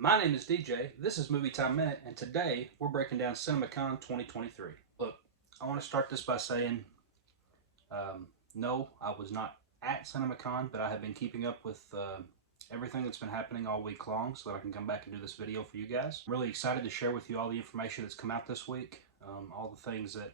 My name is DJ, this is Movie Time Minute, and today we're breaking down Cinemacon 2023. Look, I want to start this by saying, no, I was not at Cinemacon, but I have been keeping up with everything that's been happening all week long so that I can come back and do this video for you guys. I'm really excited to share with you all the information that's come out this week, all the things that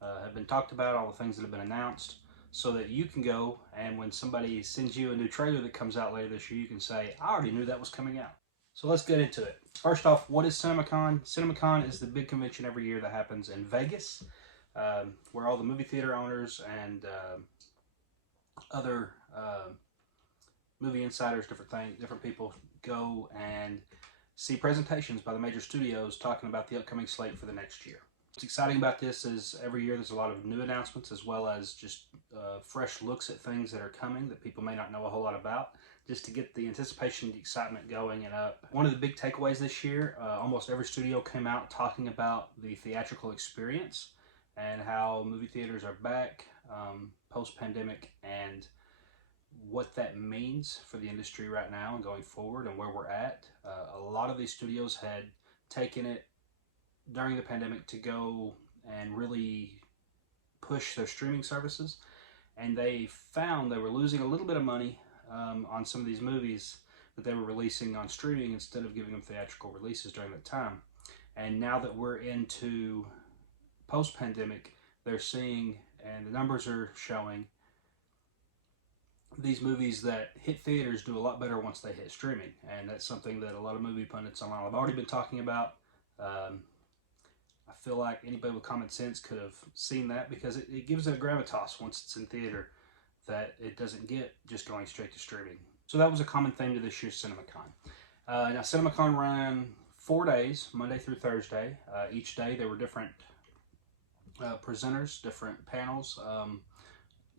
have been talked about, all the things that have been announced, so that you can go and when somebody sends you a new trailer that comes out later this year, you can say, I already knew that was coming out. So let's get into it. First off, what is Cinemacon? Cinemacon is the big convention every year that happens in Vegas, where all the movie theater owners and other movie insiders, different people go and see presentations by the major studios talking about the upcoming slate for the next year. What's exciting about this is every year there's a lot of new announcements as well as just fresh looks at things that are coming that people may not know a whole lot about, just to get the anticipation, the excitement going and up. One of the big takeaways this year, almost every studio came out talking about the theatrical experience and how movie theaters are back post-pandemic and what that means for the industry right now and going forward and where we're at. A lot of these studios had taken it during the pandemic to go and really push their streaming services, and they found they were losing a little bit of money on some of these movies that they were releasing on streaming instead of giving them theatrical releases during that time. And now that we're into post-pandemic, they're seeing, and the numbers are showing, these movies that hit theaters do a lot better once they hit streaming. And that's something that a lot of movie pundits online have already been talking about. I feel like anybody with common sense could have seen that because it gives it a gravitas once it's in theater that it doesn't get just going straight to streaming. So that was a common theme to this year's Cinemacon. Now Cinemacon ran 4 days, Monday through Thursday. Each day there were different presenters, different panels.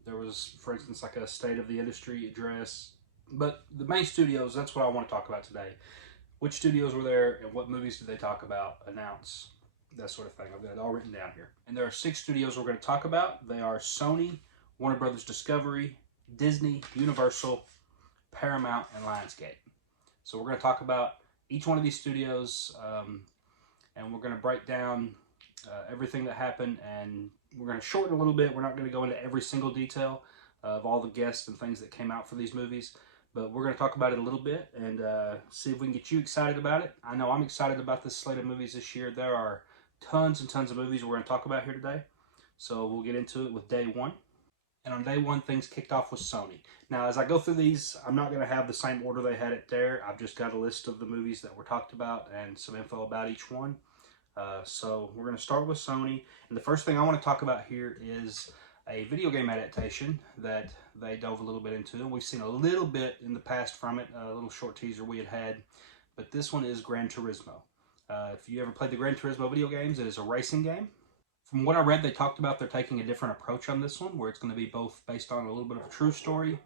There was, for instance, like a state of the industry address. But the main studios, that's what I want to talk about today. Which studios were there and what movies did they talk about, announce, that sort of thing. I've got it all written down here. And there are 6 studios we're going to talk about. They are Sony, Warner Brothers Discovery, Disney, Universal, Paramount, and Lionsgate. So we're going to talk about each one of these studios, and we're going to break down everything that happened, and we're going to shorten a little bit. We're not going to go into every single detail of all the guests and things that came out for these movies, but we're going to talk about it a little bit and see if we can get you excited about it. I know I'm excited about this slate of movies this year. There are tons and tons of movies we're going to talk about here today, so we'll get into it with day one. And on day one, things kicked off with Sony. Now, as I go through these, I'm not going to have the same order they had it there. I've just got a list of the movies that were talked about and some info about each one. So we're going to start with Sony. And the first thing I want to talk about here is a video game adaptation that they dove a little bit into. And we've seen a little bit in the past from it, a little short teaser we had. But this one is Gran Turismo. If you ever played the Gran Turismo video games, it is a racing game. From what I read, they talked about they're taking a different approach on this one, where it's going to be both based on a little bit of a true story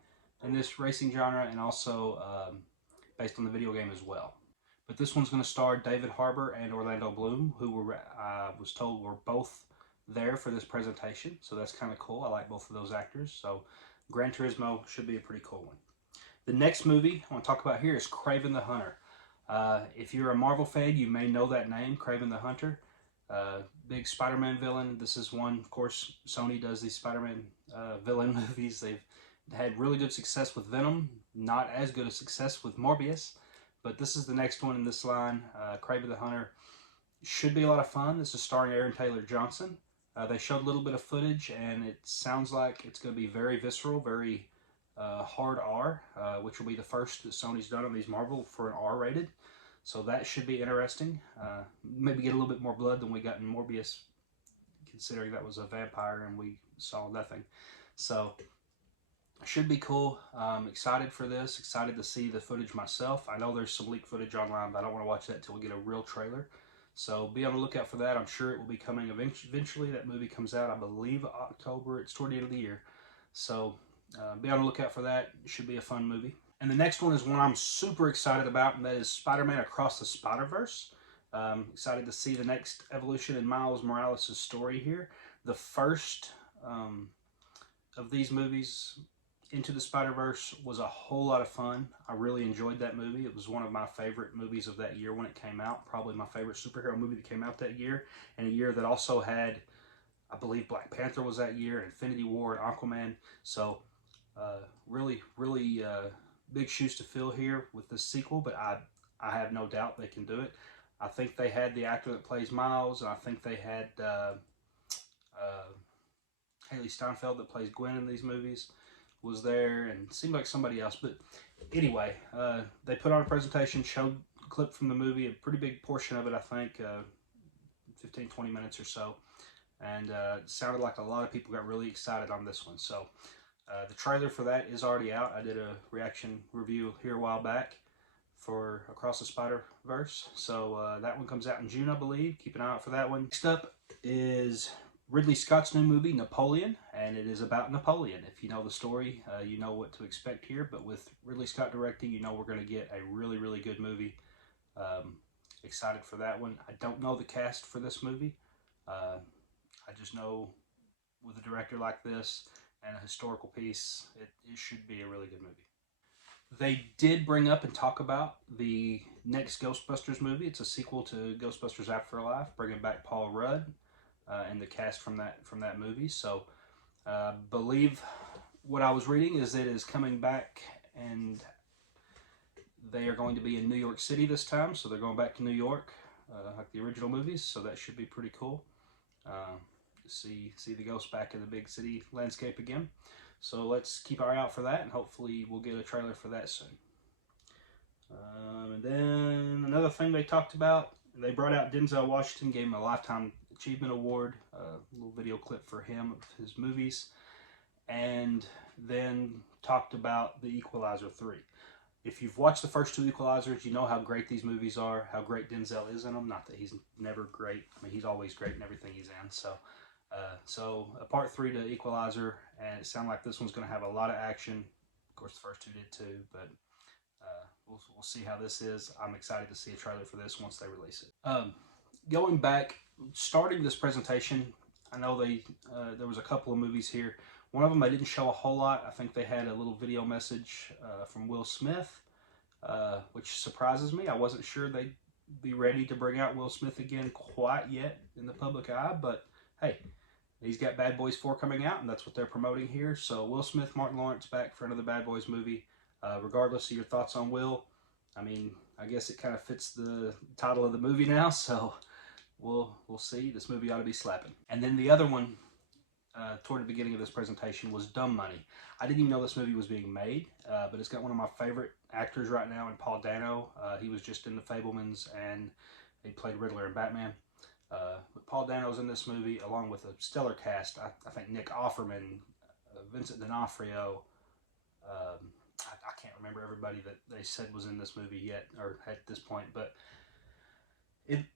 in this racing genre and also based on the video game as well. But this one's going to star David Harbour and Orlando Bloom, who was told were both there for this presentation. So that's kind of cool. I like both of those actors. So Gran Turismo should be a pretty cool one. The next movie I want to talk about here is Kraven the Hunter. If you're a Marvel fan, you may know that name, Kraven the Hunter. Big Spider-Man villain. This is one, of course, Sony does these Spider-Man villain movies. They've had really good success with Venom, not as good a success with Morbius, but this is the next one in this line. Kraven the Hunter should be a lot of fun. This is starring Aaron Taylor-Johnson. They showed a little bit of footage, and it sounds like it's going to be very visceral, very hard R, which will be the first that Sony's done on these Marvel for an R-rated. So that should be interesting. Maybe get a little bit more blood than we got in Morbius, considering that was a vampire and we saw nothing. So should be cool. Excited for this. Excited to see the footage myself. I know there's some leaked footage online, but I don't want to watch that until we get a real trailer. So be on the lookout for that. I'm sure it will be coming eventually. That movie comes out, I believe, October. It's toward the end of the year. So be on the lookout for that. It should be a fun movie. And the next one is one I'm super excited about, and that is Spider-Man Across the Spider-Verse. Excited to see the next evolution in Miles Morales' story here. The first of these movies Into the Spider-Verse was a whole lot of fun. I really enjoyed that movie. It was one of my favorite movies of that year when it came out. Probably my favorite superhero movie that came out that year. And a year that also had, I believe, Black Panther was that year, and Infinity War, and Aquaman. So really, really big shoes to fill here with this sequel, but I have no doubt they can do it. I think they had the actor that plays Miles, and I think they had Haley Steinfeld that plays Gwen in these movies was there, and seemed like somebody else. But anyway, they put on a presentation, showed a clip from the movie, a pretty big portion of it, I think, 15, 20 minutes or so. And it sounded like a lot of people got really excited on this one. So the trailer for that is already out. I did a reaction review here a while back for Across the Spider-Verse. So that one comes out in June, I believe. Keep an eye out for that one. Next up is Ridley Scott's new movie, Napoleon, and it is about Napoleon. If you know the story, you know what to expect here, but with Ridley Scott directing, you know we're going to get a really, really good movie. Excited for that one. I don't know the cast for this movie. I just know with a director like this and a historical piece, it should be a really good movie. They did bring up and talk about the next Ghostbusters movie. It's a sequel to Ghostbusters Afterlife, bringing back Paul Rudd and the cast from that movie. So believe what I was reading is it is coming back, and they are going to be in New York City this time. So they're going back to New York like the original movies. So that should be pretty cool. See the ghosts back in the big city landscape again. So let's keep our eye out for that, and hopefully we'll get a trailer for that soon. And then another thing they talked about, they brought out Denzel Washington, gave him a Lifetime Achievement Award, a little video clip for him of his movies, and then talked about The Equalizer 3. If you've watched the first two Equalizers, you know how great these movies are, how great Denzel is in them. Not that he's never great. I mean, he's always great in everything he's in. So a part 3 to Equalizer, and it sounds like this one's going to have a lot of action. Of course, the first two did too, but we'll see how this is. I'm excited to see a trailer for this once they release it. Going back, starting this presentation, I know there was a couple of movies here. One of them they didn't show a whole lot. I think they had a little video message from Will Smith, which surprises me. I wasn't sure they'd be ready to bring out Will Smith again quite yet in the public eye, but hey, he's got Bad Boys 4 coming out, and that's what they're promoting here. So Will Smith, Martin Lawrence back for another Bad Boys movie. Regardless of your thoughts on Will, I mean, I guess it kind of fits the title of the movie now, so we'll see. This movie ought to be slapping. And then the other one toward the beginning of this presentation was Dumb Money. I didn't even know this movie was being made, but it's got one of my favorite actors right now in Paul Dano. He was just in The Fabelmans, and he played Riddler in Batman. But Paul Dano's in this movie along with a stellar cast. I think Nick Offerman, Vincent D'Onofrio. I can't remember everybody that they said was in this movie yet, or at this point, but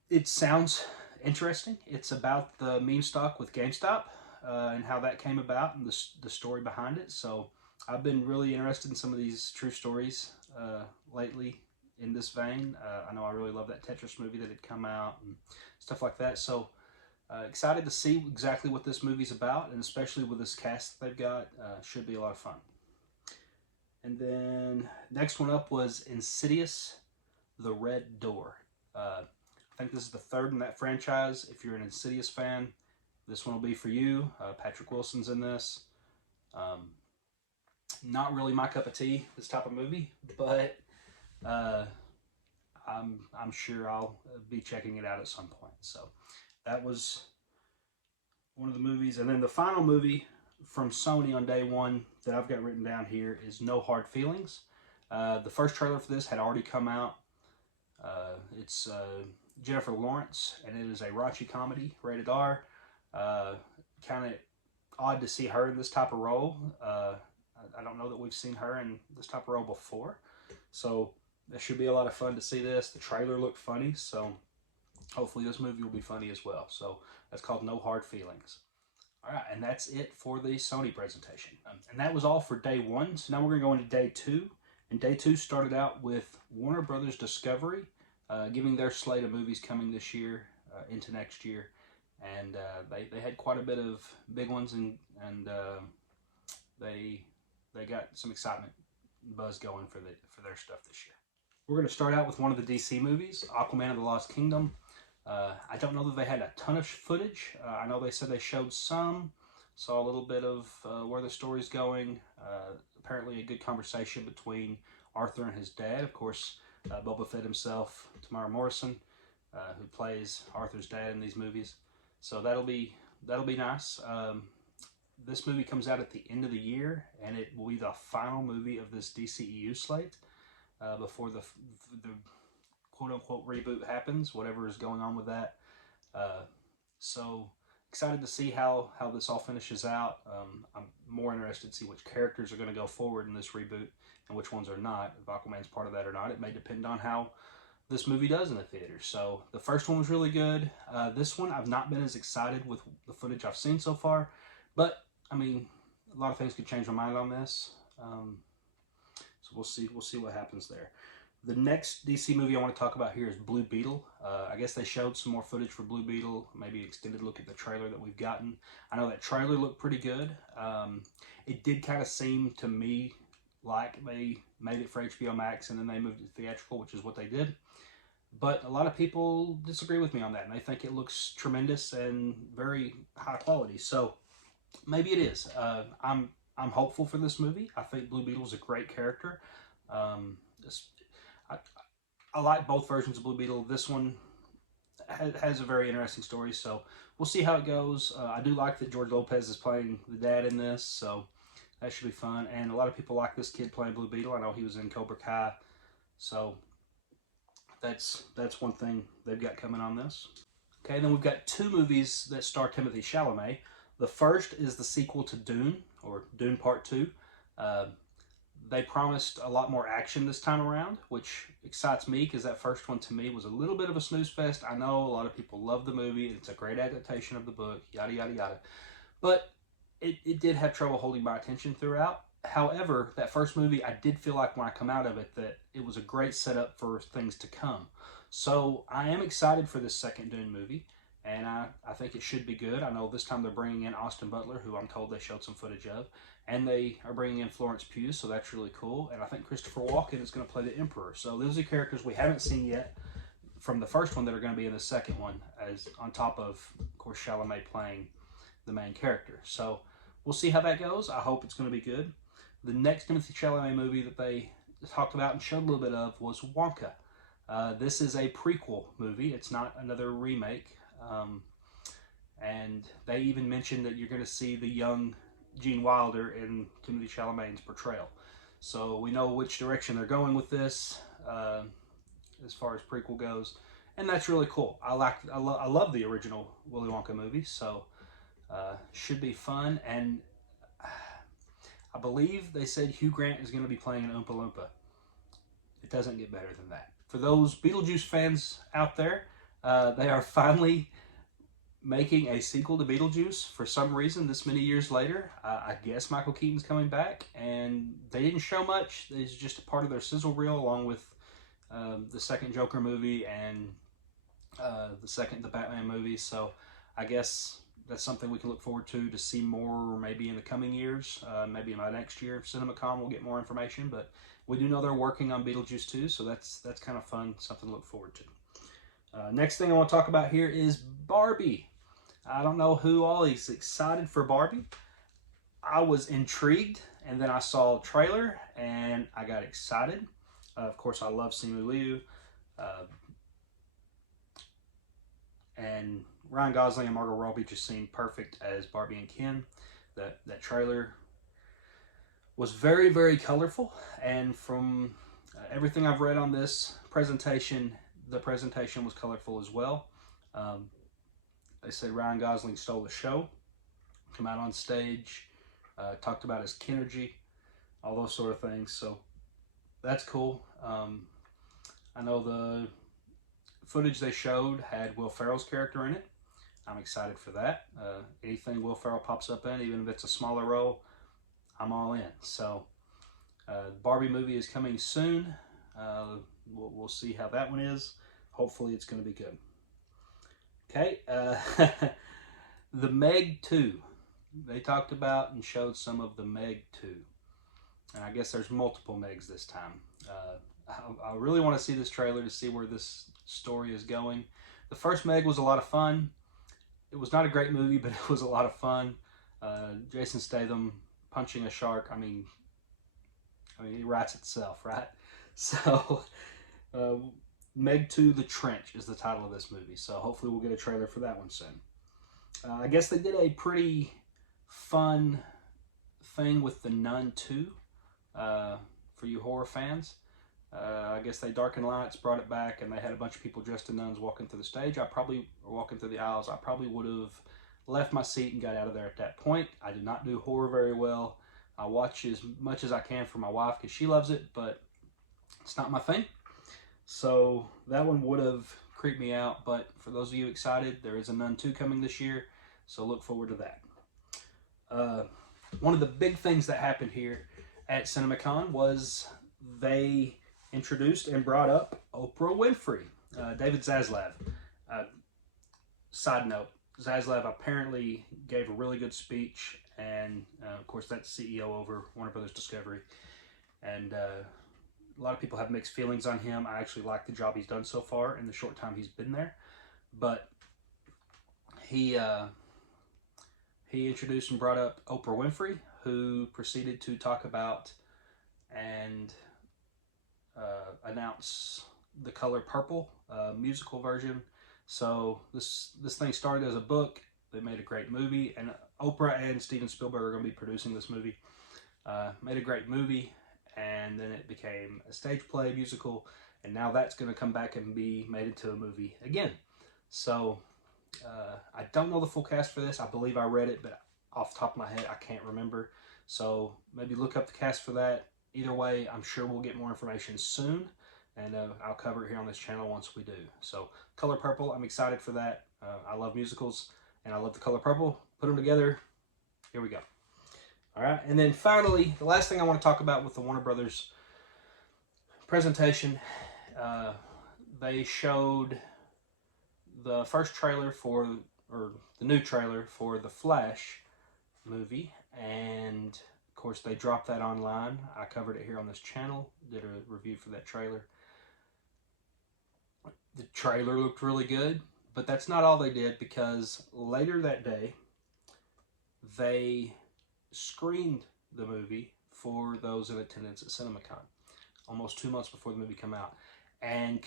it sounds interesting. It's about the meme stock with GameStop and how that came about and the story behind it. So I've been really interested in some of these true stories lately in this vein. I know I really love that Tetris movie that had come out and stuff like that. So excited to see exactly what this movie's about, and especially with this cast that they've got. Should be a lot of fun. And then next one up was Insidious: The Red Door. I think this is the third in that franchise. If you're an Insidious fan, this one will be for you. Patrick Wilson's in this. Not really my cup of tea, this type of movie, but I'm sure I'll be checking it out at some point. So that was one of the movies. And then the final movie from Sony on day one that I've got written down here is No Hard Feelings. The first trailer for this had already come out. It's Jennifer Lawrence, and it is a raunchy comedy, rated R. Kind of odd to see her in this type of role. I don't know that we've seen her in this type of role before. So it should be a lot of fun to see this. The trailer looked funny, so hopefully this movie will be funny as well. So that's called No Hard Feelings. All right, and that's it for the Sony presentation. And that was all for day one. So now we're going to go into day two. And day two started out with Warner Brothers Discovery, giving their slate of movies coming this year into next year. And they had quite a bit of big ones, and they they got some excitement buzz going for their stuff this year. We're going to start out with one of the DC movies, Aquaman and the Lost Kingdom. I don't know that they had a ton of footage. I know they said they showed some, saw a little bit of where the story's going. Apparently a good conversation between Arthur and his dad. Of course, Boba Fett himself, Tamara Morrison, who plays Arthur's dad in these movies. So that'll be nice. This movie comes out at the end of the year, and it will be the final movie of this DCEU slate before the quote-unquote reboot happens, whatever is going on with that. So excited to see how this all finishes out. I'm more interested to see which characters are going to go forward in this reboot and which ones are not. If Aquaman's part of that or not, it may depend on how this movie does in the theater. So the first one was really good. This one, I've not been as excited with the footage I've seen so far, but I mean, a lot of things could change my mind on this. So we'll see what happens there. The next DC movie I want to talk about here is Blue Beetle. I guess they showed some more footage for Blue Beetle, maybe an extended look at the trailer that we've gotten. I know that trailer looked pretty good. It did kind of seem to me like they made it for HBO Max and then they moved it to theatrical, which is what they did. But a lot of people disagree with me on that, and they think it looks tremendous and very high quality. So maybe it is. I'm hopeful for this movie. I think Blue Beetle is a great character. I like both versions of Blue Beetle. This one has a very interesting story, so we'll see how it goes. I do like that George Lopez is playing the dad in this, so that should be fun. And a lot of people like this kid playing Blue Beetle. I know he was in Cobra Kai, so that's one thing they've got coming on this. Okay, then we've got two movies that star Timothée Chalamet. The first is the sequel to Dune, or Dune Part 2. They promised a lot more action this time around, which excites me because that first one to me was a little bit of a snooze fest. I know a lot of people love the movie. It's a great adaptation of the book, yada, yada, yada. But it did have trouble holding my attention throughout. However, that first movie, I did feel like when I come out of it that it was a great setup for things to come. So I am excited for this second Dune movie, and I think it should be good. I know this time they're bringing in Austin Butler, who I'm told they showed some footage of, and they are bringing in Florence Pugh, so that's really cool. And I think Christopher Walken is going to play the Emperor. So those are characters we haven't seen yet from the first one that are going to be in the second one, as on top of course, Chalamet playing the main character. So we'll see how that goes. I hope it's going to be good. The next Timothée Chalamet movie that they talked about and showed a little bit of was Wonka. This is a prequel movie. It's not another remake. And they even mentioned that you're going to see the young Gene Wilder in Timothée Chalamet's portrayal. So we know which direction they're going with this as far as prequel goes. And that's really cool. I love the original Willy Wonka movie, so should be fun. And I believe they said Hugh Grant is going to be playing an Oompa Loompa. It doesn't get better than that. For those Beetlejuice fans out there, they are finally making a sequel to Beetlejuice for some reason this many years later. I guess Michael Keaton's coming back, and they didn't show much. It's just a part of their sizzle reel, along with the second Joker movie and the Batman movie. So I guess that's something we can look forward to see more maybe in the coming years. Maybe by next year, Cinemacon will get more information, but we do know they're working on Beetlejuice 2, so that's kind of fun, something to look forward to. Next thing I want to talk about here is Barbie. I don't know who all is excited for Barbie. I was intrigued, and then I saw a trailer, and I got excited. Of course, I love Simu Liu. And Ryan Gosling and Margot Robbie just seemed perfect as Barbie and Ken. That trailer was very, very colorful, and from everything I've read on this presentation, the presentation was colorful as well. They said Ryan Gosling stole the show, come out on stage, talked about his Kenergy, all those sort of things. So that's cool. I know the footage they showed had Will Ferrell's character in it. I'm excited for that. Anything Will Ferrell pops up in, even if it's a smaller role, I'm all in. So the Barbie movie is coming soon. We'll see how that one is. Hopefully it's going to be good. Okay, the Meg 2. They talked about and showed some of the Meg 2. and I guess there's multiple Megs this time. I really want to see this trailer to see where this story is going. The first Meg was a lot of fun. It was not a great movie, but it was a lot of fun. Jason Statham punching a shark. I mean, it writes itself, right? So, Meg 2: The Trench is the title of this movie. So hopefully we'll get a trailer for that one soon. I guess they did a pretty fun thing with The Nun 2 for you horror fans. I guess they darkened lights, brought it back, and they had a bunch of people dressed as nuns walking through the stage. Or walking through the aisles. I probably would have left my seat and got out of there at that point. I do not do horror very well. I watch as much as I can for my wife because she loves it, but it's not my thing. So that one would have creeped me out. But for those of you excited, there is a Nun 2 coming this year, so look forward to that. One of the big things that happened here at Cinemacon was they introduced and brought up Oprah Winfrey. David Zaslav. Side note, Zaslav apparently gave a really good speech, and of course that's CEO over Warner Brothers Discovery, and a lot of people have mixed feelings on him. I actually like the job he's done so far in the short time he's been there, but he introduced and brought up Oprah Winfrey, who proceeded to talk about and announce The Color Purple musical version. So this thing started as a book. They made a great movie, and Oprah and Steven Spielberg are going to be producing this movie. Made a great movie, and then it became a stage play musical, and now that's going to come back and be made into a movie again. So I don't know the full cast for this. I believe I read it, but off the top of my head, I can't remember. So maybe look up the cast for that. Either way, I'm sure we'll get more information soon, and I'll cover it here on this channel once we do. So, Color Purple, I'm excited for that. I love musicals, and I love The Color Purple. Put them together. Here we go. All right, and then finally, the last thing I want to talk about with the Warner Brothers presentation, they showed the first trailer or the new trailer for the Flash movie, and of course they dropped that online. I covered it here on this channel, did a review for that trailer. The trailer looked really good, but that's not all they did, because later that day they screened the movie for those in attendance at Cinemacon, almost 2 months before the movie came out. And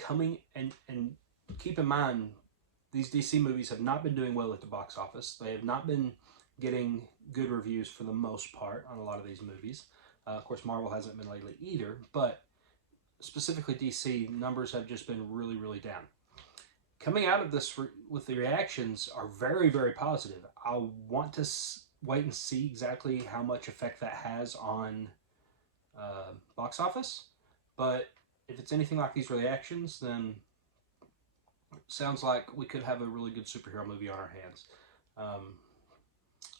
keep in mind, these DC movies have not been doing well at the box office. They have not been getting good reviews for the most part on a lot of these movies. Of course, Marvel hasn't been lately either, but specifically DC, numbers have just been really, really down. Coming out of this with the reactions are very, very positive. I want to wait and see exactly how much effect that has on box office, but if it's anything like these reactions, then it sounds like we could have a really good superhero movie on our hands.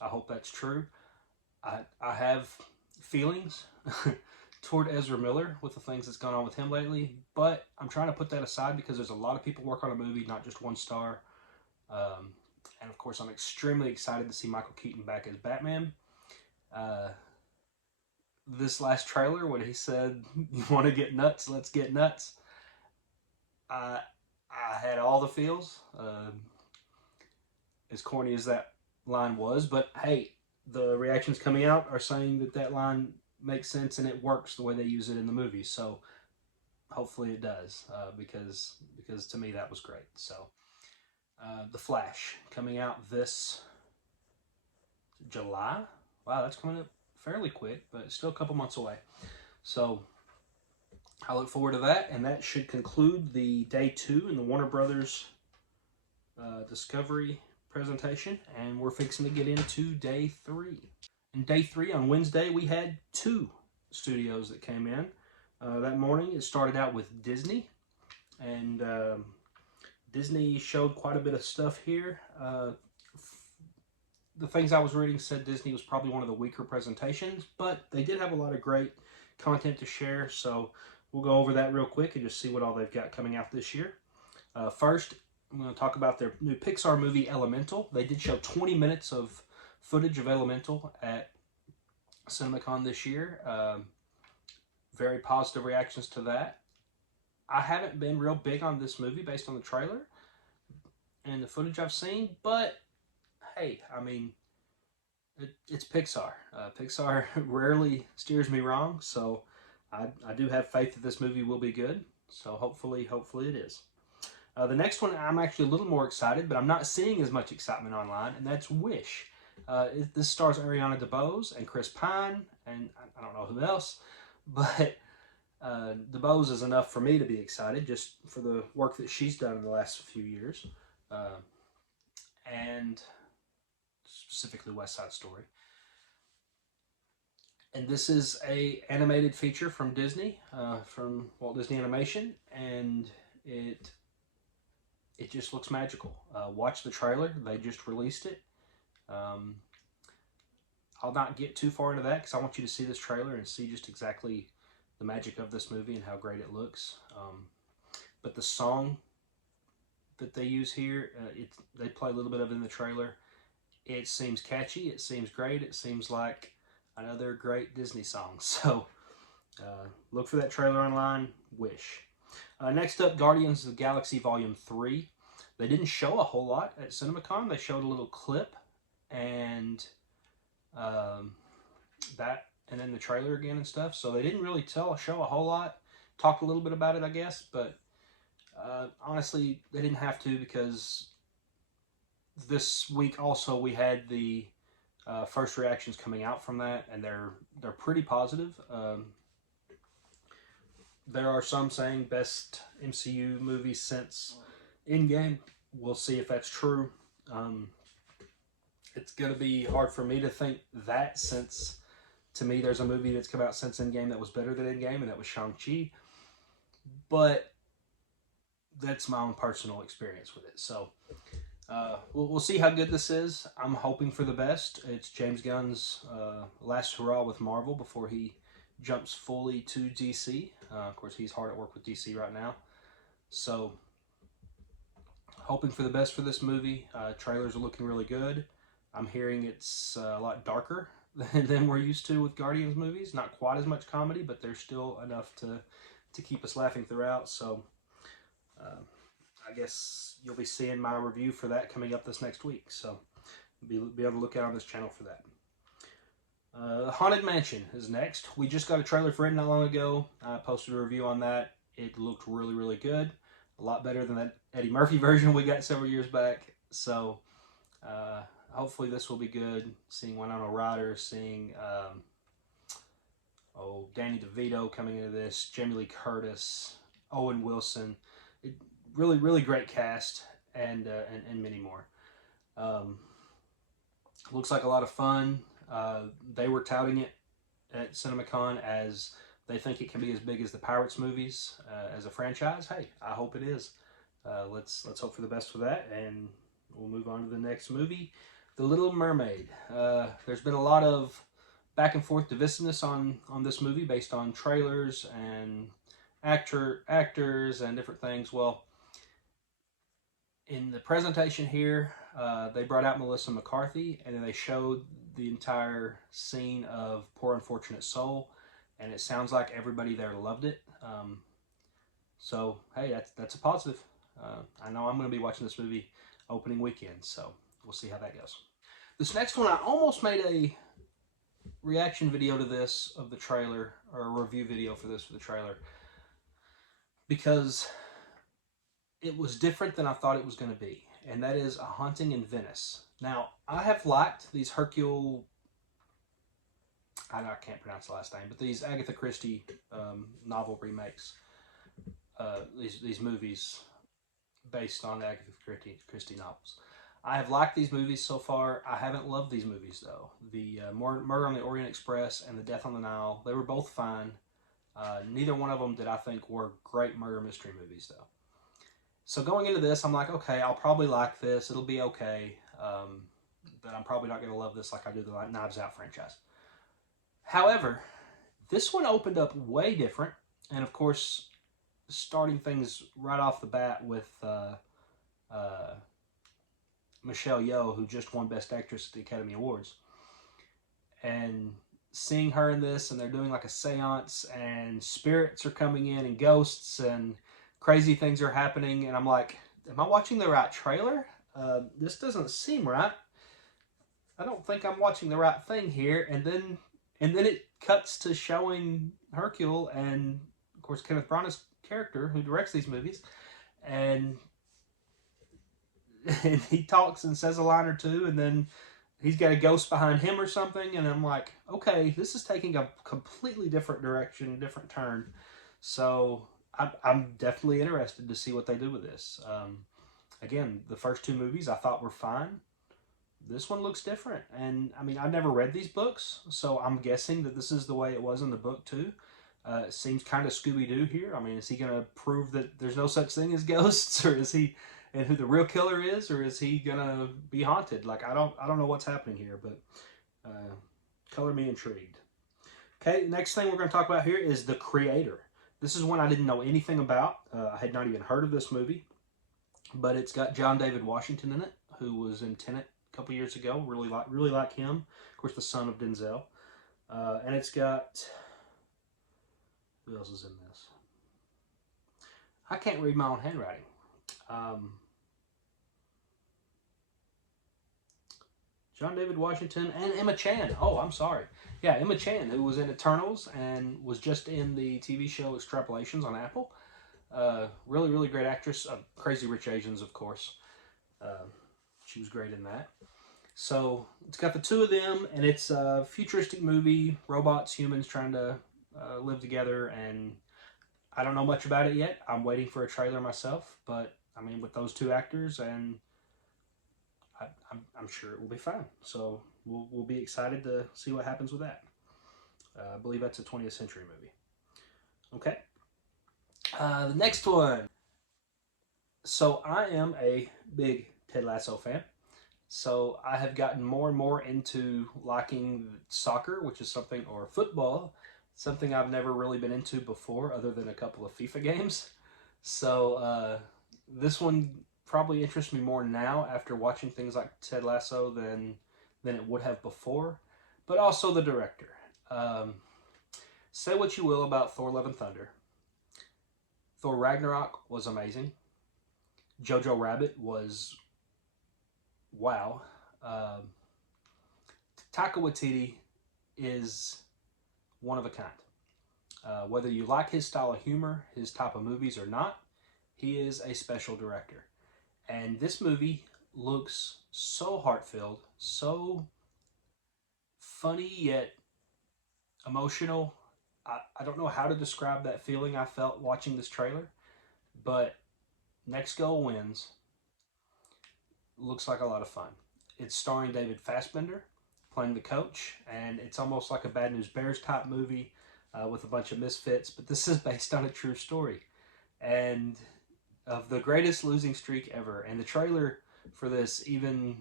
I hope that's true. I have feelings toward Ezra Miller with the things that's gone on with him lately, but I'm trying to put that aside because there's a lot of people work on a movie, not just one star. And of course, I'm extremely excited to see Michael Keaton back as Batman. This last trailer, when he said, "You want to get nuts? Let's get nuts," I had all the feels. As corny as that line was, but hey, the reactions coming out are saying that that line makes sense and it works the way they use it in the movie. So hopefully it does, because to me that was great. So The Flash coming out this July. Wow, that's coming up fairly quick, but it's still a couple months away. So I look forward to that, and that should conclude the day 2 in the Warner Brothers Discovery presentation, and we're fixing to get into day 3. In day 3 on Wednesday, we had 2 studios that came in. That morning, it started out with Disney, and Disney showed quite a bit of stuff here. The things I was reading said Disney was probably one of the weaker presentations, but they did have a lot of great content to share, so we'll go over that real quick and just see what all they've got coming out this year. First, I'm going to talk about their new Pixar movie, Elemental. They did show 20 minutes of footage of Elemental at CinemaCon this year. very positive reactions to that. I haven't been real big on this movie based on the trailer and the footage I've seen, but hey, I mean, it's Pixar. Pixar rarely steers me wrong, so I do have faith that this movie will be good. So hopefully it is. The next one, I'm actually a little more excited, but I'm not seeing as much excitement online, and that's Wish. This stars Ariana DeBose and Chris Pine, and I don't know who else, but DeBose is enough for me to be excited, just for the work that she's done in the last few years, and specifically West Side Story. And this is a animated feature from Disney, from Walt Disney Animation, and it just looks magical. Watch the trailer. They just released it. I'll not get too far into that because I want you to see this trailer and see just exactly the magic of this movie and how great it looks. But the song that they use here, they play a little bit of it in the trailer. It seems catchy. It seems great. It seems like another great Disney song. So look for that trailer online. Wish. Next up, Guardians of the Galaxy Volume 3. They didn't show a whole lot at Cinemacon. They showed a little clip and that, and then the trailer again and stuff. So they didn't really show a whole lot. Talked a little bit about it, I guess, but honestly, they didn't have to, because this week also we had the first reactions coming out from that, and they're pretty positive. There are some saying best MCU movie since Endgame. We'll see if that's true. It's going to be hard for me to think that, since to me there's a movie that's come out since Endgame that was better than Endgame, and that was Shang-Chi. But that's my own personal experience with it. So we'll see how good this is. I'm hoping for the best. It's James Gunn's last hurrah with Marvel before he jumps fully to DC. Of course, he's hard at work with DC right now. So hoping for the best for this movie. Trailers are looking really good. I'm hearing it's a lot darker than we're used to with Guardians movies. Not quite as much comedy, but there's still enough to keep us laughing throughout. So I guess you'll be seeing my review for that coming up this next week. So be able to look out on this channel for that. Haunted Mansion is next. We just got a trailer for it not long ago. I posted a review on that. It looked really, really good. A lot better than that Eddie Murphy version we got several years back. So hopefully this will be good. Seeing Winona Ryder, seeing Danny DeVito coming into this, Jamie Lee Curtis, Owen Wilson. Really, really great cast, and many more. Looks like a lot of fun. They were touting it at Cinemacon as they think it can be as big as the Pirates movies as a franchise. Hey, I hope it is. Let's hope for the best for that, and we'll move on to the next movie, The Little Mermaid. There's been a lot of back and forth divisiveness on this movie based on trailers and actors and different things. Well, in the presentation here, they brought out Melissa McCarthy, and then they showed the entire scene of Poor Unfortunate Soul, and it sounds like everybody there loved it. So hey, that's a positive. I know I'm going to be watching this movie opening weekend, so we'll see how that goes. This next one, I almost made a reaction video to this of the trailer, or a review video for this for the trailer, because it was different than I thought it was going to be, and that is A Haunting in Venice. Now, I have liked these Hercule, I can't pronounce the last name, but these Agatha Christie novel remakes, these movies based on the Agatha Christie novels. I have liked these movies so far. I haven't loved these movies, though. The Murder on the Orient Express and The Death on the Nile, they were both fine. Neither one of them did I think were great murder mystery movies, though. So going into this, I'm like, okay, I'll probably like this. It'll be okay. But I'm probably not going to love this like I do the Knives Out franchise. However, this one opened up way different. And of course, starting things right off the bat with Michelle Yeoh, who just won Best Actress at the Academy Awards. And seeing her in this, and they're doing like a seance, and spirits are coming in, and ghosts, and crazy things are happening, and I'm like, am I watching the right trailer? This doesn't seem right. I don't think I'm watching the right thing here. And then it cuts to showing Hercule and, of course, Kenneth Branagh's character who directs these movies, and he talks and says a line or two, and then he's got a ghost behind him or something, and I'm like, okay, this is taking a completely different direction, different turn. So I'm definitely interested to see what they do with this. Again, the first two movies I thought were fine. This one looks different, and I mean, I've never read these books, so I'm guessing that this is the way it was in the book too. It seems kind of Scooby-Doo here. I mean, is he going to prove that there's no such thing as ghosts, or is he, and who the real killer is, or is he going to be haunted? Like, I don't know what's happening here, but color me intrigued. Okay, next thing we're going to talk about here is The Creator. This is one I didn't know anything about. I had not even heard of this movie, but it's got John David Washington in it, who was in Tenet a couple years ago. Really like him. Of course, the son of Denzel. And it's got, who else is in this? I can't read my own handwriting. John David Washington and Emma Chan. Oh, I'm sorry. Yeah, Emma Chan, who was in Eternals and was just in the TV show Extrapolations on Apple. Really, really great actress. Crazy Rich Asians, of course. She was great in that. So it's got the two of them, and it's a futuristic movie. Robots, humans trying to live together, and I don't know much about it yet. I'm waiting for a trailer myself, but I mean, with those two actors, and I'm sure it will be fine. So we'll be excited to see what happens with that. I believe that's a 20th century movie. Okay. The next one. So I am a big Ted Lasso fan. So I have gotten more and more into liking soccer, which is something, or football, something I've never really been into before, other than a couple of FIFA games. So this one probably interests me more now after watching things like Ted Lasso than it would have before. But also the director. Say what you will about Thor: Love and Thunder. Thor Ragnarok was amazing. Jojo Rabbit was wow. Taika Waititi is one of a kind. Whether you like his style of humor, his type of movies or not, he is a special director. And this movie looks so heart-filled, so funny yet emotional. I don't know how to describe that feeling I felt watching this trailer, but Next Goal Wins looks like a lot of fun. It's starring David Fassbender playing the coach, and it's almost like a Bad News Bears type movie with a bunch of misfits, but this is based on a true story and of the greatest losing streak ever. And the trailer for this even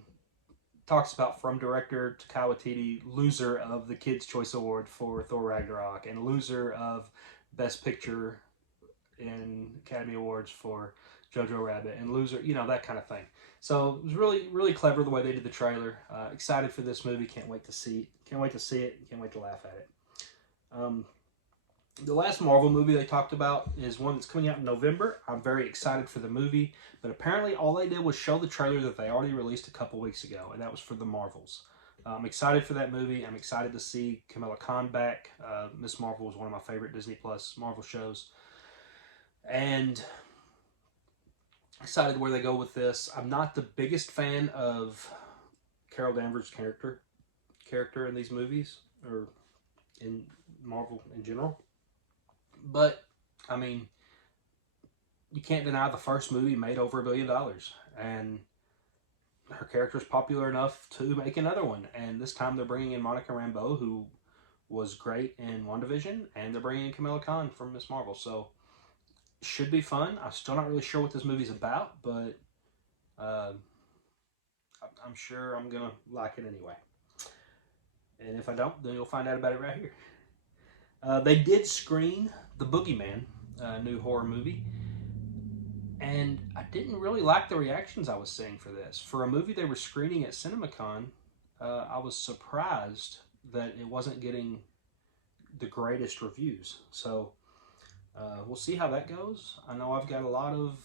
talks about, from director Taika Waititi, loser of the Kids' Choice Award for Thor Ragnarok and loser of Best Picture in Academy Awards for Jojo Rabbit, and loser, you know, that kind of thing. So it was really, really clever the way they did the trailer. Excited for this movie. Can't wait to see it. Can't wait to see it. Can't wait to laugh at it. The last Marvel movie they talked about is one that's coming out in November. I'm very excited for the movie, but apparently all they did was show the trailer that they already released a couple weeks ago, and that was for The Marvels. I'm excited for that movie. I'm excited to see Kamala Khan back. Miss Marvel was one of my favorite Disney Plus Marvel shows. And excited where they go with this. I'm not the biggest fan of Carol Danvers' character in these movies, or in Marvel in general. But, I mean, you can't deny the first movie made over $1 billion. And her character is popular enough to make another one. And this time they're bringing in Monica Rambeau, who was great in WandaVision. And they're bringing in Kamala Khan from Miss Marvel. So, should be fun. I'm still not really sure what this movie's about. But I'm sure I'm going to like it anyway. And if I don't, then you'll find out about it right here. They did screen The Boogeyman, a new horror movie, and I didn't really like the reactions I was seeing for this. For a movie they were screening at Cinemacon, I was surprised that it wasn't getting the greatest reviews. So we'll see how that goes. I know I've got a lot of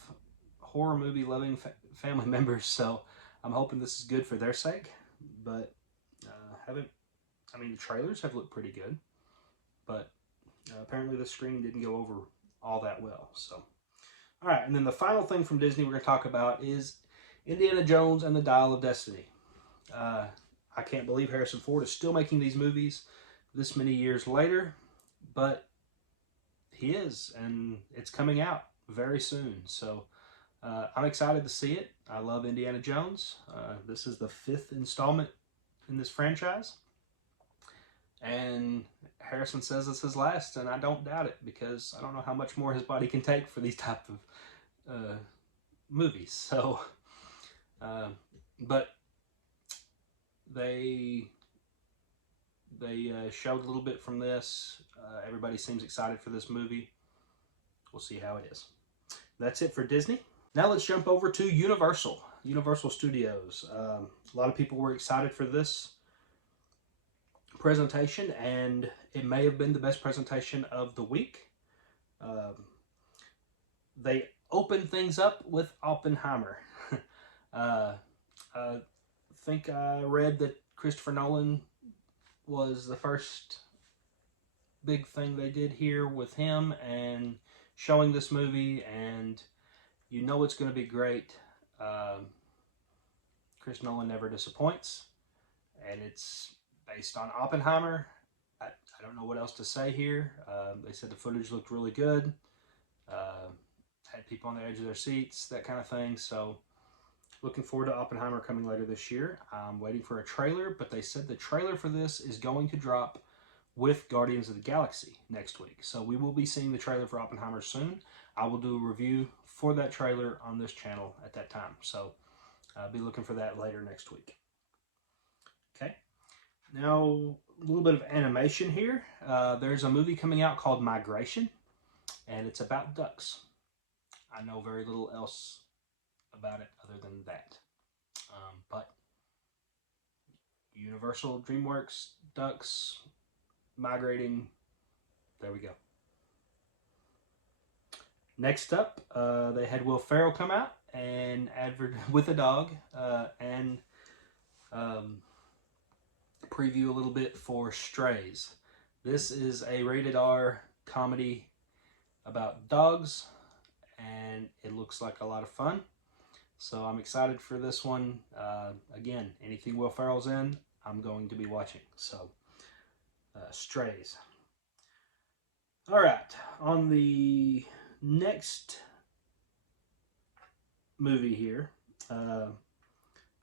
horror movie loving family members, so I'm hoping this is good for their sake. But the trailers have looked pretty good, but apparently the screening didn't go over all that well. So, all right, and then the final thing from Disney we're going to talk about is Indiana Jones and the Dial of Destiny. I can't believe Harrison Ford is still making these movies this many years later, but he is, and it's coming out very soon. So I'm excited to see it. I love Indiana Jones. This is the 5th installment in this franchise, and Harrison says it's his last, and I don't doubt it, because I don't know how much more his body can take for these type of movies. So, but they showed a little bit from this. Everybody seems excited for this movie. We'll see how it is. That's it for Disney. Now let's jump over to Universal Studios. A lot of people were excited for this presentation, and it may have been the best presentation of the week. They opened things up with Oppenheimer. I think I read that Christopher Nolan was the first big thing they did here with him and showing this movie, and you know it's going to be great. Chris Nolan never disappoints, and it's based on Oppenheimer. I don't know what else to say here. They said the footage looked really good. Had people on the edge of their seats, that kind of thing. So looking forward to Oppenheimer coming later this year. I'm waiting for a trailer, but they said the trailer for this is going to drop with Guardians of the Galaxy next week. So we will be seeing the trailer for Oppenheimer soon. I will do a review for that trailer on this channel at that time. So be looking for that later next week. Okay. Now, a little bit of animation here. There's a movie coming out called Migration, and it's about ducks. I know very little else about it other than that. But Universal, DreamWorks, ducks, migrating, there we go. Next up, they had Will Ferrell come out and with a dog and preview a little bit for Strays. This is a rated R comedy about dogs, and it looks like a lot of fun. So I'm excited for this one. Again, anything Will Ferrell's in, I'm going to be watching. So, Strays. All right, on the next movie here,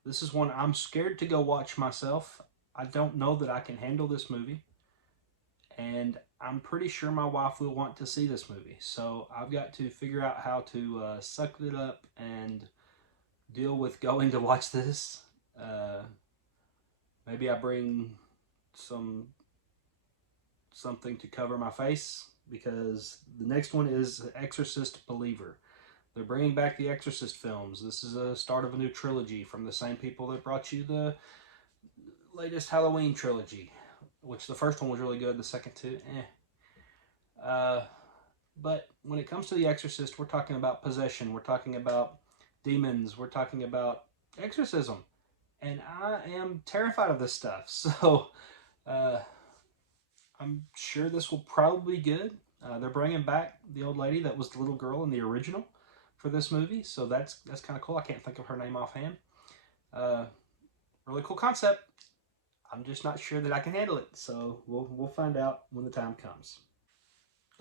this is one I'm scared to go watch myself. I don't know that I can handle this movie, and I'm pretty sure my wife will want to see this movie. So I've got to figure out how to suck it up and deal with going to watch this. Maybe I bring something to cover my face, because the next one is Exorcist Believer. They're bringing back the Exorcist films. This is a start of a new trilogy from the same people that brought you the latest Halloween trilogy, which the first one was really good, the second two, but when it comes to the Exorcist, we're talking about possession, we're talking about demons, we're talking about exorcism, and I am terrified of this stuff. So I'm sure this will probably be good. They're bringing back the old lady that was the little girl in the original for this movie, so that's kind of cool. I can't think of her name offhand. Really cool concept. I'm just not sure that I can handle it, so we'll find out when the time comes.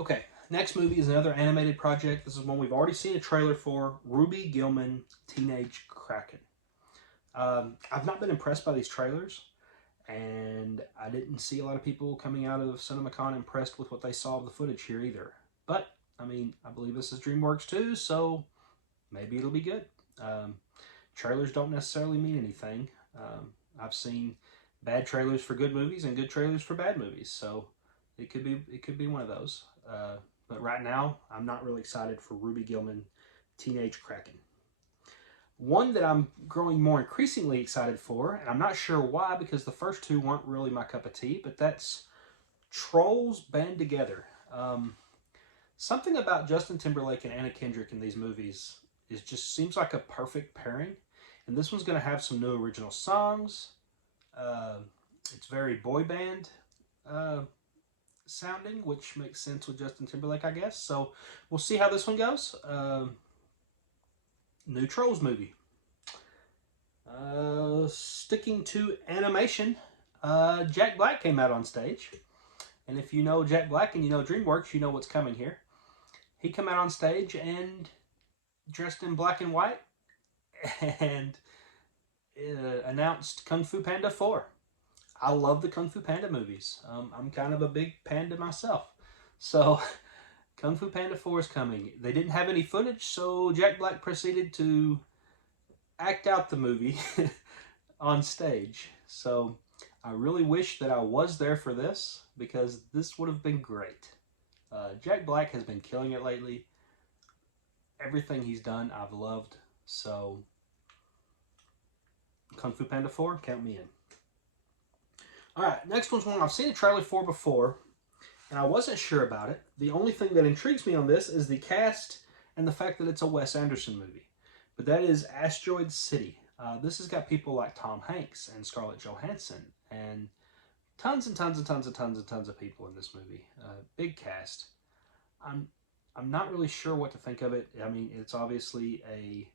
Okay, next movie is another animated project. This is one we've already seen a trailer for, Ruby Gillman, Teenage Kraken. I've not been impressed by these trailers, and I didn't see a lot of people coming out of Cinemacon impressed with what they saw of the footage here either. But, I mean, I believe this is DreamWorks too, so maybe it'll be good. Trailers don't necessarily mean anything. I've seen bad trailers for good movies and good trailers for bad movies, so it could be one of those. But right now, I'm not really excited for Ruby Gillman, Teenage Kraken. One that I'm growing more increasingly excited for, and I'm not sure why because the first two weren't really my cup of tea, but that's Trolls Band Together. Something about Justin Timberlake and Anna Kendrick in these movies is just seems like a perfect pairing. And this one's going to have some new original songs. Uh, it's very boy band uh, sounding, which makes sense with Justin Timberlake, I guess. So we'll see how this one goes. New Trolls movie. Sticking to animation, Jack Black came out on stage. And if you know Jack Black and you know DreamWorks, you know what's coming here. He came out on stage and dressed in black and white and announced Kung Fu Panda 4. I love the Kung Fu Panda movies. I'm kind of a big panda myself. So Kung Fu Panda 4 is coming. They didn't have any footage, so Jack Black proceeded to act out the movie on stage. So I really wish that I was there for this because this would have been great. Jack Black has been killing it lately. Everything he's done, I've loved. So Kung Fu Panda 4, count me in. Alright, next one's one I've seen a trailer for before, and I wasn't sure about it. The only thing that intrigues me on this is the cast and the fact that it's a Wes Anderson movie. But that is Asteroid City. This has got people like Tom Hanks and Scarlett Johansson and tons and tons and tons and tons and tons of people in this movie. Big cast. I'm not really sure what to think of it. I mean, it's obviously a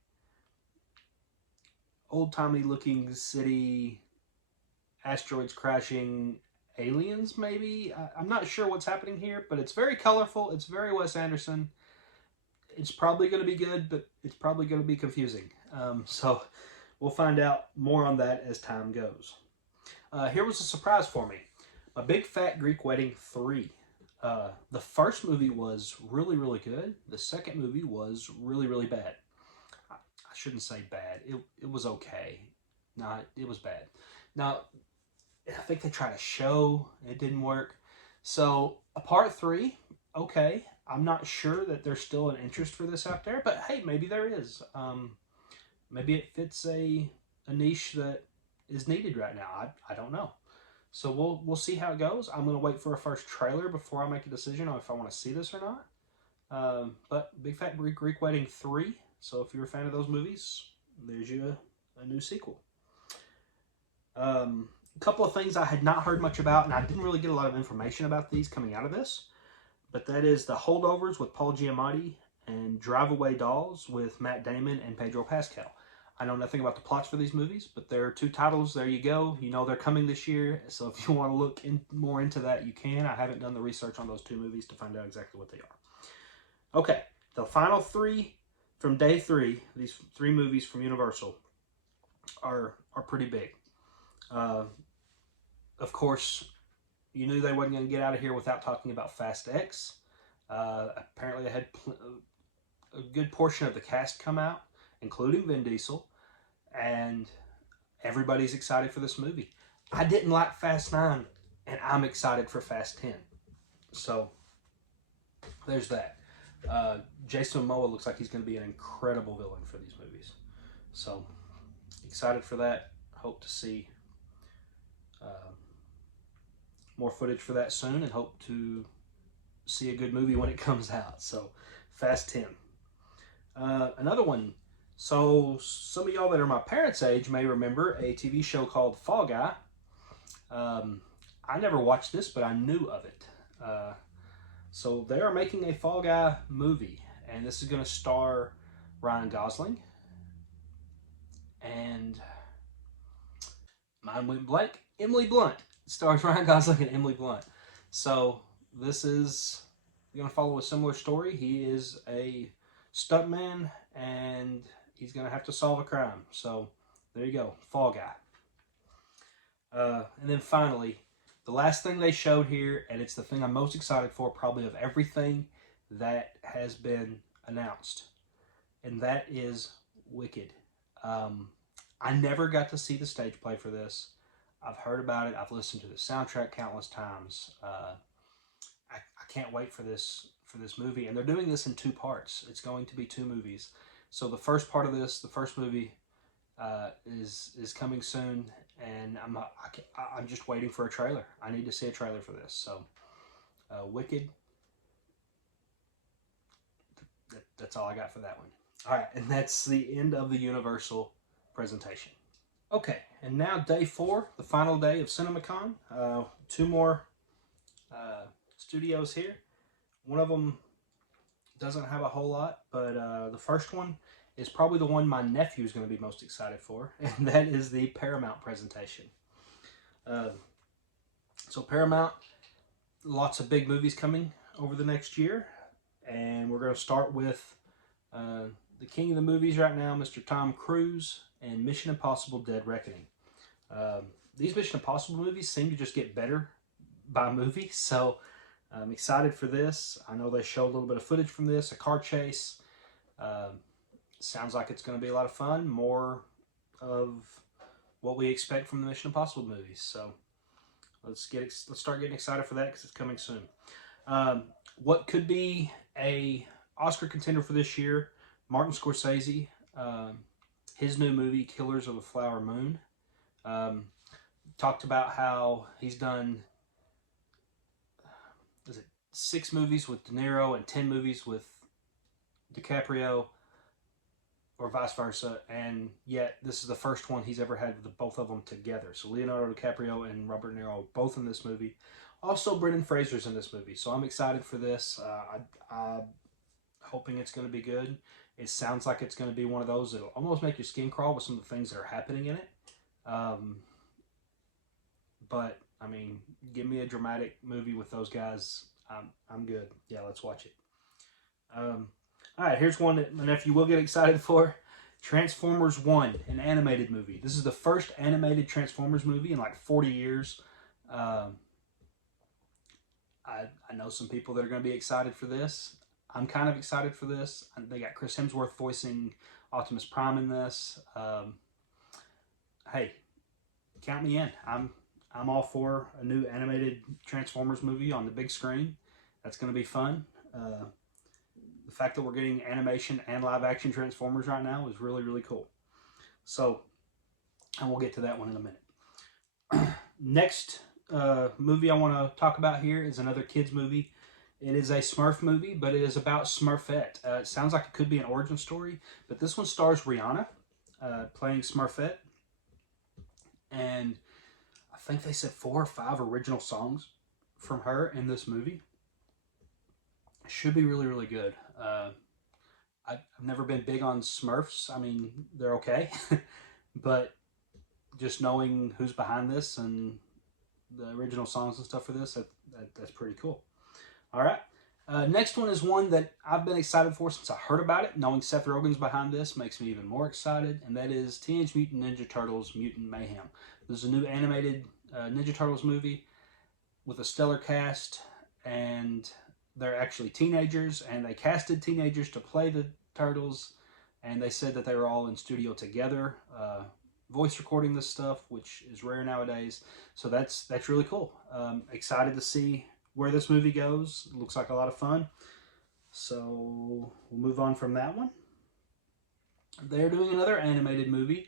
old-timey looking city, asteroids crashing, aliens maybe? I'm not sure what's happening here, but it's very colorful. It's very Wes Anderson. It's probably going to be good, but it's probably going to be confusing. So we'll find out more on that as time goes. Here was a surprise for me. A Big Fat Greek Wedding 3. The first movie was really, really good. The second movie was really, really bad. I shouldn't say bad. It was okay. No, it was bad. Now, I think they tried a show. It didn't work. So, a part 3, okay. I'm not sure that there's still an interest for this out there, but hey, maybe there is. Maybe it fits a niche that is needed right now. I don't know. So we'll see how it goes. I'm going to wait for a first trailer before I make a decision on if I want to see this or not. But Big Fat Greek Wedding 3. So if you're a fan of those movies, there's you a new sequel. A couple of things I had not heard much about, and I didn't really get a lot of information about these coming out of this. But that is The Holdovers with Paul Giamatti and Drive Away Dolls with Matt Damon and Pedro Pascal. I know nothing about the plots for these movies, but there are 2 titles. There you go. You know they're coming this year, so if you want to look more into that, you can. I haven't done the research on those 2 movies to find out exactly what they are. Okay, the final 3 from day 3, these 3 movies from Universal, are pretty big. Of course, you knew they wasn't going to get out of here without talking about Fast X. Apparently, they had a good portion of the cast come out, including Vin Diesel, and everybody's excited for this movie. I didn't like Fast 9, and I'm excited for Fast 10. So, there's that. Jason Momoa looks like he's going to be an incredible villain for these movies. So, excited for that. Hope to see more footage for that soon, and hope to see a good movie when it comes out. So, Fast 10. Another one. So, some of y'all that are my parents' age may remember a TV show called Fall Guy. I never watched this, but I knew of it. So, they are making a Fall Guy movie, and this is going to star Ryan Gosling. And mine went blank. Emily Blunt. It stars Ryan Gosling and Emily Blunt. So, this is going to follow a similar story. He is a stuntman, and he's going to have to solve a crime. So, there you go. Fall Guy. And then finally, the last thing they showed here, and it's the thing I'm most excited for probably of everything that has been announced, and that is Wicked. I never got to see the stage play for this. I've heard about it. I've listened to the soundtrack countless times. I can't wait for this movie, and they're doing this in 2 parts. It's going to be 2 movies. So the first part of this, the first movie, is coming soon, and I'm just waiting for a trailer. I need to see a trailer for this. So, Wicked. That's all I got for that one. All right, and that's the end of the Universal presentation. Okay, and now day 4, the final day of Cinemacon. 2 more studios here. One of them doesn't have a whole lot, but the first one is probably the one my nephew is going to be most excited for, and that is the Paramount presentation. So Paramount, lots of big movies coming over the next year, and we're going to start with the king of the movies right now, Mr. Tom Cruise, and Mission Impossible: Dead Reckoning. These Mission Impossible movies seem to just get better by movie, so I'm excited for this. I know they showed a little bit of footage from this, a car chase. Sounds like it's going to be a lot of fun, more of what we expect from the Mission Impossible movies. So let's start getting excited for that because it's coming soon. What could be a Oscar contender for this year? Martin Scorsese, his new movie Killers of the Flower Moon. Talked about how he's done 6 movies with De Niro and 10 movies with DiCaprio, or vice versa, and yet this is the first one he's ever had with both of them together. So Leonardo DiCaprio and Robert De Niro both in this movie. Also, Brendan Fraser's in this movie, so I'm excited for this. I'm hoping it's going to be good. It sounds like it's going to be one of those that'll almost make your skin crawl with some of the things that are happening in it. But I mean, give me a dramatic movie with those guys. I'm good. Yeah, let's watch it. All right, here's one that my nephew will get excited for. Transformers 1, an animated movie. This is the first animated Transformers movie in like 40 years. I know some people that are going to be excited for this. I'm kind of excited for this. They got Chris Hemsworth voicing Optimus Prime in this. Hey, count me in. I'm all for a new animated Transformers movie on the big screen. That's going to be fun. The fact that we're getting animation and live action Transformers right now is really, really cool. So, and we'll get to that one in a minute. Next movie I want to talk about here is another kids movie. It is a Smurf movie, but it is about Smurfette. It sounds like it could be an origin story, but this one stars Rihanna playing Smurfette. And I think they said 4 or 5 original songs from her in this movie. It should be really, really good. I've never been big on Smurfs. I mean, they're okay. But just knowing who's behind this and the original songs and stuff for this, that's pretty cool. All right. Next one is one that I've been excited for since I heard about it. Knowing Seth Rogen's behind this makes me even more excited, and that is Teenage Mutant Ninja Turtles Mutant Mayhem. This is a new animated Ninja Turtles movie with a stellar cast, and they're actually teenagers, and they casted teenagers to play the Turtles, and they said that they were all in studio together, voice recording this stuff, which is rare nowadays. So that's really cool. Excited to see where this movie goes. It looks like a lot of fun. So we'll move on from that one. They're doing another animated movie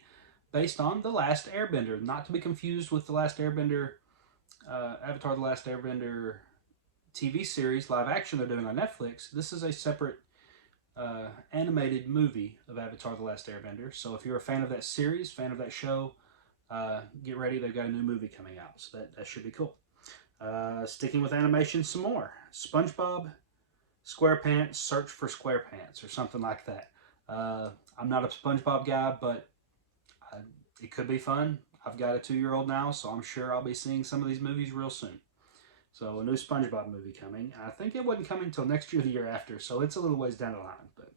based on The Last Airbender, not to be confused with The Last Airbender, Avatar: The Last Airbender TV series, live action they're doing on Netflix. This is a separate animated movie of Avatar: The Last Airbender. So if you're a fan of that series, fan of that show, get ready. They've got a new movie coming out, so that should be cool. Sticking with animation some more. SpongeBob SquarePants Search for SquarePants, or something like that. I'm not a SpongeBob guy, but it could be fun. I've got a 2-year-old now, so I'm sure I'll be seeing some of these movies real soon. So a new SpongeBob movie coming. I think it wasn't coming until next year or the year after, so it's a little ways down the line. But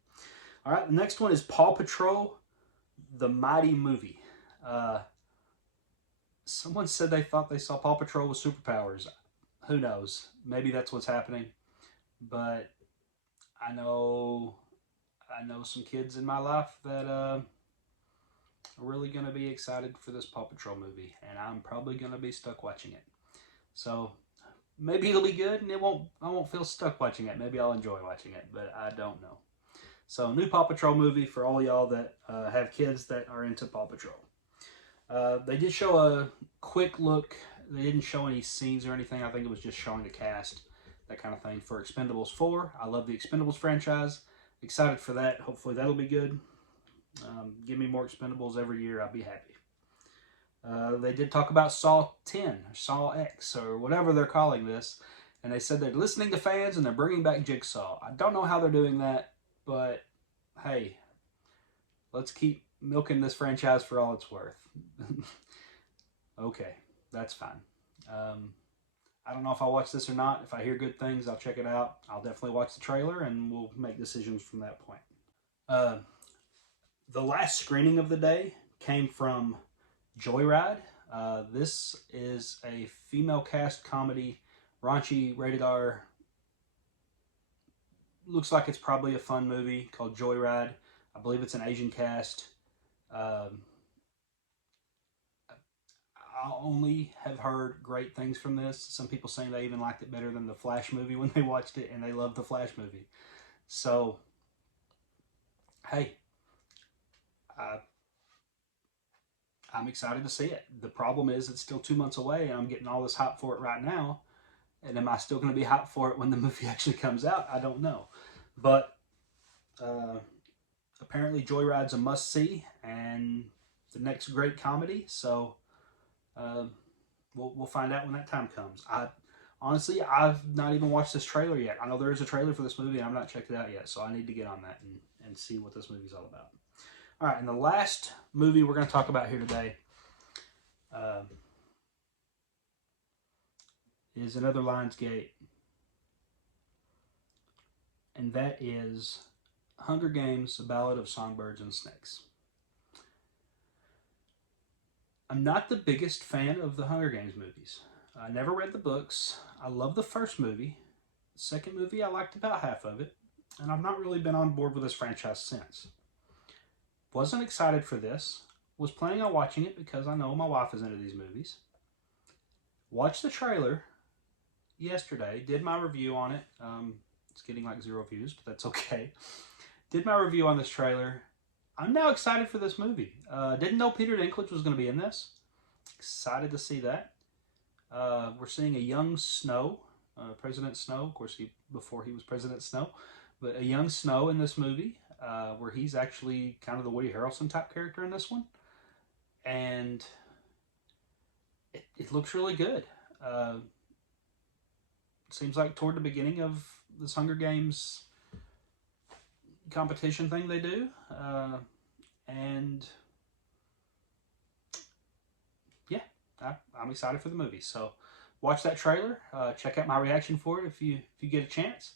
all right, the next one is Paw Patrol, the Mighty Movie. Someone said they thought they saw Paw Patrol with superpowers. Who knows? Maybe that's what's happening. But I know some kids in my life that are really going to be excited for this Paw Patrol movie, and I'm probably going to be stuck watching it. So maybe it'll be good, and I won't feel stuck watching it. Maybe I'll enjoy watching it, but I don't know. So, new Paw Patrol movie for all y'all that have kids that are into Paw Patrol. They did show a quick look. They didn't show any scenes or anything. I think it was just showing the cast, that kind of thing, for Expendables 4. I love the Expendables franchise. Excited for that. Hopefully that'll be good. Give me more Expendables every year. I'll be happy. They did talk about Saw 10, or Saw X, or whatever they're calling this. And they said they're listening to fans and they're bringing back Jigsaw. I don't know how they're doing that, but hey, let's keep milking this franchise for all it's worth. Okay, that's fine. I don't know if I'll watch this or not. If I hear good things, I'll check it out. I'll definitely watch the trailer and we'll make decisions from that point. The last screening of the day came from Joyride. This is a female cast comedy, raunchy, rated R. Looks like it's probably a fun movie called Joyride. I believe it's an Asian cast. I only have heard great things from this. Some people saying they even liked it better than the Flash movie when they watched it, and they loved the Flash movie. So, hey, I'm excited to see it. The problem is it's still 2 months away, and I'm getting all this hype for it right now. And am I still going to be hyped for it when the movie actually comes out? I don't know. But apparently Joyride's a must-see and the next great comedy. So we'll find out when that time comes. Honestly, I've not even watched this trailer yet. I know there is a trailer for this movie, and I've not checked it out yet. So I need to get on that and see what this movie's all about. All right, and the last movie we're going to talk about here today is another Lionsgate, and that is Hunger Games: A Ballad of Songbirds and Snakes. I'm not the biggest fan of the Hunger Games movies. I never read the books. I love the first movie. The second movie, I liked about half of it, and I've not really been on board with this franchise since. Wasn't excited for this. Was planning on watching it because I know my wife is into these movies. Watched the trailer yesterday. Did my review on it. It's getting like 0 views, but that's okay. Did my review on this trailer. I'm now excited for this movie. Didn't know Peter Dinklage was going to be in this. Excited to see that. We're seeing a young Snow, President Snow. Of course, before he was President Snow, but a young Snow in this movie. Where he's actually kind of the Woody Harrelson type character in this one. And it looks really good. Seems like toward the beginning of this Hunger Games competition thing they do. And yeah, I'm excited for the movie. So watch that trailer. Check out my reaction for it if you get a chance.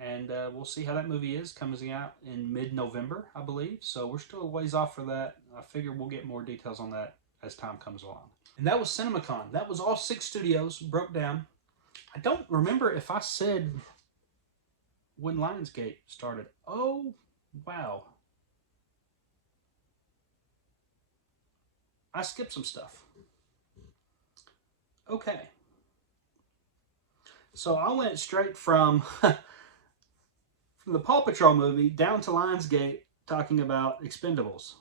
And we'll see how that movie is. Coming out in mid-November, I believe. So we're still a ways off for that. I figure we'll get more details on that as time comes along. And that was Cinemacon. That was all 6 studios broke down. I don't remember if I said when Lionsgate started. Oh, wow. I skipped some stuff. Okay. So I went straight from... from the Paw Patrol movie down to Lionsgate talking about Expendables.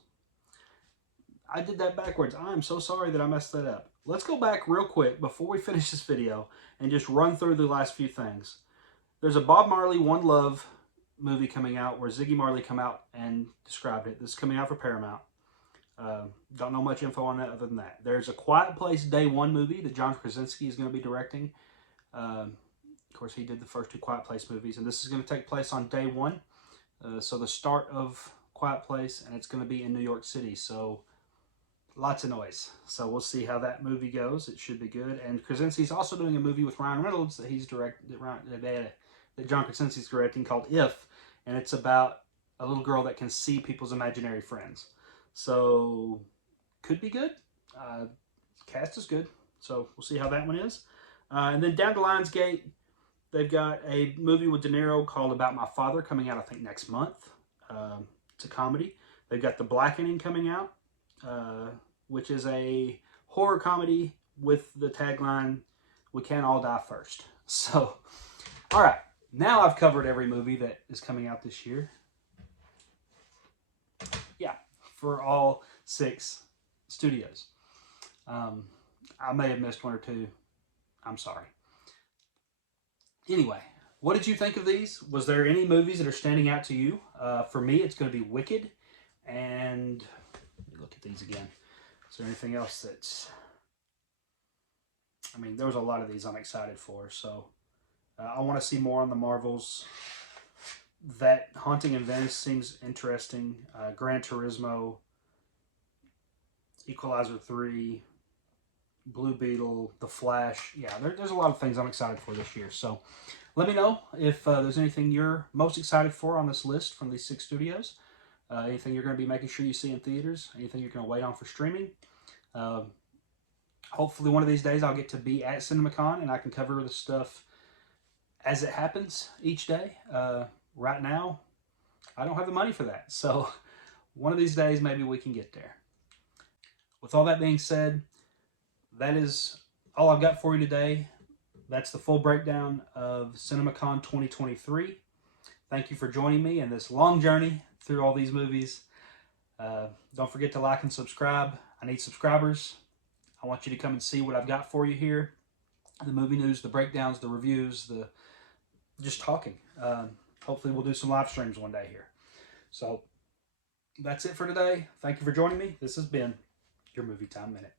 I did that backwards. I'm so sorry that I messed that up. Let's go back real quick before we finish this video and just run through the last few things. There's a Bob Marley One Love movie coming out where Ziggy Marley come out and described it. This is coming out for Paramount. Don't know much info on that other than that. There's a Quiet Place Day One movie that John Krasinski is going to be directing. Of course, he did the first 2 Quiet Place movies, and this is going to take place on day 1. So the start of Quiet Place, and it's going to be in New York City. So lots of noise. So we'll see how that movie goes. It should be good. And Krasinski's also doing a movie with Ryan Reynolds that that John Krasinski's directing called If, and it's about a little girl that can see people's imaginary friends. So could be good. Cast is good. So we'll see how that one is. And then down to Lionsgate. They've got a movie with De Niro called About My Father coming out, I think, next month. It's a comedy. They've got The Blackening coming out, which is a horror comedy with the tagline, "We Can't All Die First." So, all right. Now I've covered every movie that is coming out this year. for all 6 studios. I may have missed one or two. I'm sorry. Anyway, what did you think of these? Was there any movies that are standing out to you? For me, it's going to be Wicked. And let me look at these again. Is there anything else that's... I mean, there was a lot of these I'm excited for. So I want to see more on the Marvels. That Haunting in Venice seems interesting. Gran Turismo, Equalizer 3, Blue Beetle, The Flash. Yeah, there's a lot of things I'm excited for this year. So let me know if there's anything you're most excited for on this list from these 6 studios. Anything you're going to be making sure you see in theaters. Anything you're going to wait on for streaming. Hopefully one of these days I'll get to be at Cinemacon and I can cover the stuff as it happens each day. Right now, I don't have the money for that. So one of these days, maybe we can get there. With all that being said, that is all I've got for you today. That's the full breakdown of Cinemacon 2023. Thank you for joining me in this long journey through all these movies. Don't forget to like and subscribe. I need subscribers. I want you to come and see what I've got for you here. The movie news, the breakdowns, the reviews, the just talking. Hopefully we'll do some live streams one day here. So that's it for today. Thank you for joining me. This has been your Movie Time Minute.